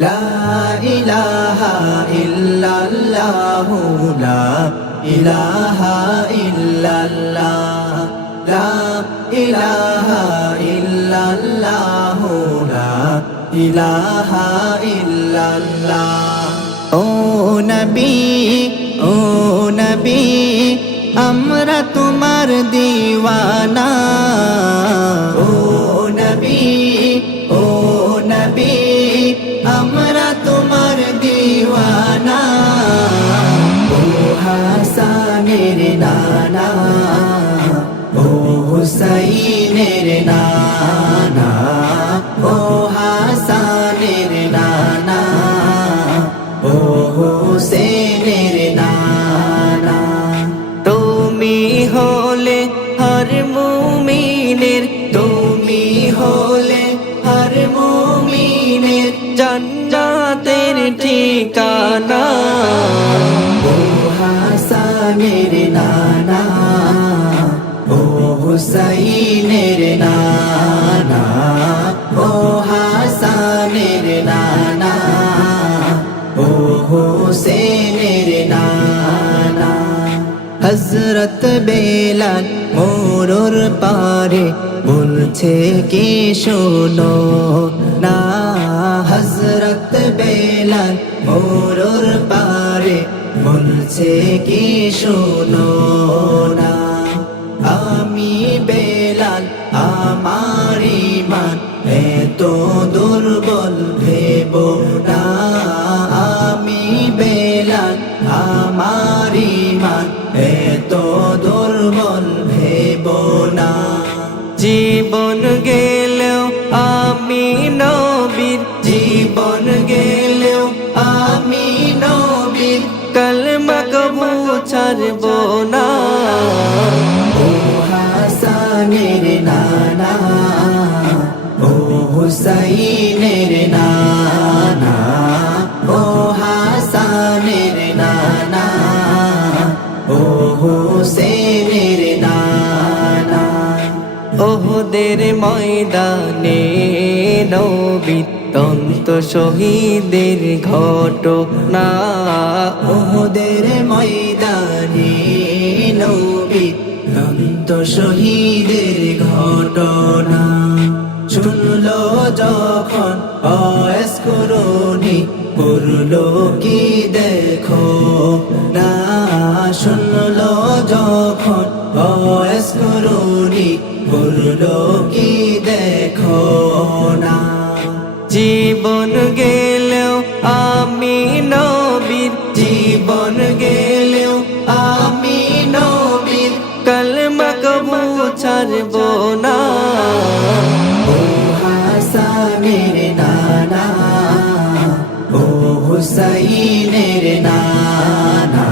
লা ইলাহা ইল্লাল্লাহু লা ইলাহা ইল্লাল্লাহ লা ইলাহা ইল্লাল্লাহু লা ইলাহা ইল্লাল্লাহ ও নবী আমরা তোমার দিওয়ানা ও নবী আমরা তোমার দিওয়ানা ও হাসানের নানা ও হুসাইনের নানা ও হাসানের নানা ও হুসেনের নানা তুমি হলে হর মুমিনের তুমি হলে হর মুমিনের জান্নাতের ঠিকানা ও হাসানের নানা ও হুসাইনের নানা ও হাসানের নানা ও হুসেনের নানা হযরত বেলাল মোরর পারে বলছে কি শোনো না হযরত বেলাল মোরর পারে বলছে কি শোনো না আমি বেলাল আমার ঈমান এত দুর্বল ভেবো না আমি বেলাল আমার ঈমান এত দুর্বল ভেবো না জীবন গেলেও আমি নবীর জীবন গেলেও আমি নবীর কলমা কবু ছাড়ব না ও হাসানের নানা ও হুসাইনের নানা ও হাসানের নানা ও হুসেনের নানা ওহদের ময়দানে নবী তন্ত শহীদের ঘটনা ওহদের ময়দানে নবী তন্ত শহীদের ঘটনা শুনলো যখন অস্করণী করলো কি দেখো না শুনলো যখন অস্করণী করলো কি দেখো না জীবন গেলেও আমি নবীর জীবন গেলেও আমি নবীর কলমা কবু ছাড়ব না ও হাসানের নানা ও হুসাইনের নানা